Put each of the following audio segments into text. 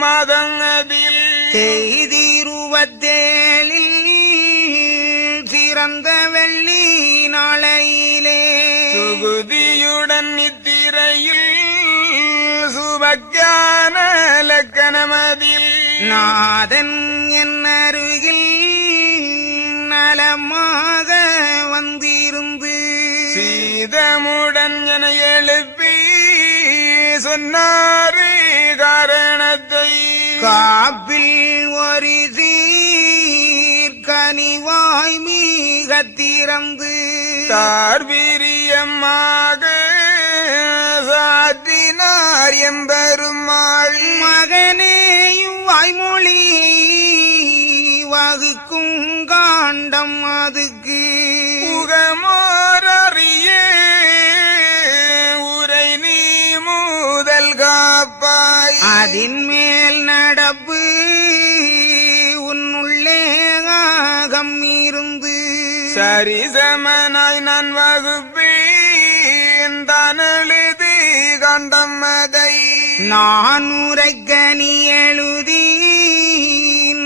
மதங்களில் செய்திருவத்தேழில் சிறந்த வெள்ளி நாளையிலே சுகுதியுடன் நித்திரையில் சுபஞான லக்கணமதில் நாதன் என் அருகில் நலமாக வந்திருந்து சீதமுடன் என எழுப்பி சொன்னாரு காரணத்தை காப்பில் ஒரு சீர்கனிவாய் மீக திறந்து தார்வீரியமாக சாற்றினார் எம்பெருமாள் மகனேயும் வாய்மொழி வகுக்கும் காண்டம் அதுக்கு முகமோரறிய உரை நீ முதல் காப்பாய் அதின் மேல் நடப்பு உன்னுள்ளே ஆகம் இருந்து சரிசமனாய் நான் வகுப்பேன் தான் எழுதி கண்டம் அதை நான் உரைக்கனி எழுதி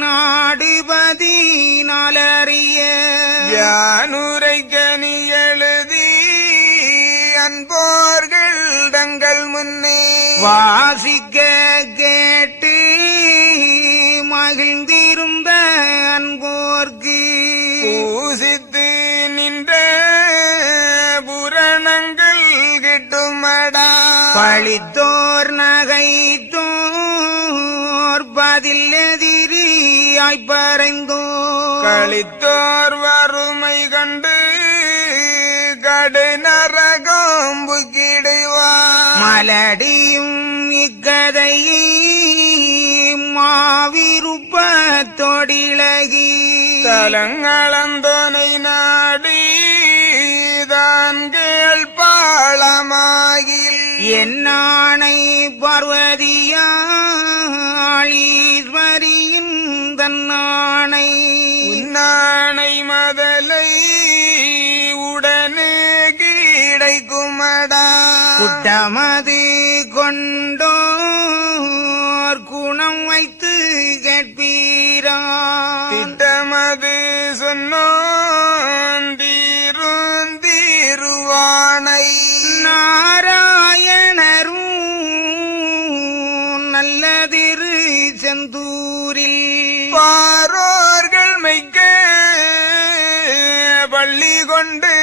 நாடுபதி நாளறிய யானுரைக்கனி எழுதி அன்போர்கள் தங்கள் முன்னே வாசிக்க கேட்டு மகிழ்ந்திருந்த அன்போர்க்கு பூசித்து நின்ற புரணங்கள் கிட்டுமடா பழித்தோர் நகைத்தோர் பதில் எதிரியாய் பறைந்தோர் களித்தோர் வறுமை கண்டு கடு நரகம்பு கிடுவார் மலடியும் இக்கதையை மாவிருப்ப தொடிலகி தலங்களந்தோனை நாடி தான் கேள் பாளமாகில் என்னானை பார்வதியாளீஸ்வரியின் தன்னானை உன்னானை மதலை உடனே கிடைக்குமடா குட்டமது கொண்டோர் குணம் வைத்து கேட்பீரா திட்டமது சொன்னோன் தீருவானை நாராயணரும் நல்லதிரு செந்தூரில் பாரோர்கள் மெய்க்க பள்ளி கொண்டு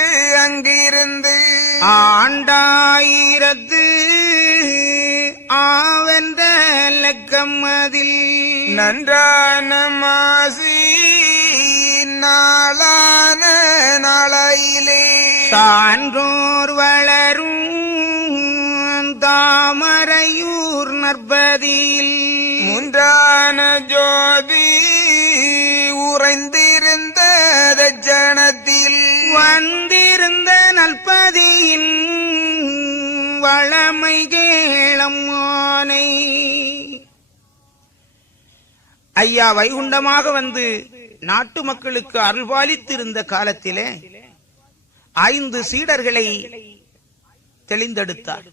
அங்கிருந்து ஆண்டாயிரத்து ஆவென்ற லக்கம் அதில் நன்றான மாசி நாளான நாளையிலே சான்றோர் வளரும் தாமரையூர் நற்பதியில் முன்றான ஜோதி உறைந்திருந்த தட்சணத்தில் வந்திருந்த நல்பதியின் வளமை கேளம்மானை ஐயா வைகுண்டமாக வந்து நாட்டு மக்களுக்கு அருள்பாலித்திருந்த காலத்திலே 5 சீடர்களை தெளிந்தெடுத்தார்.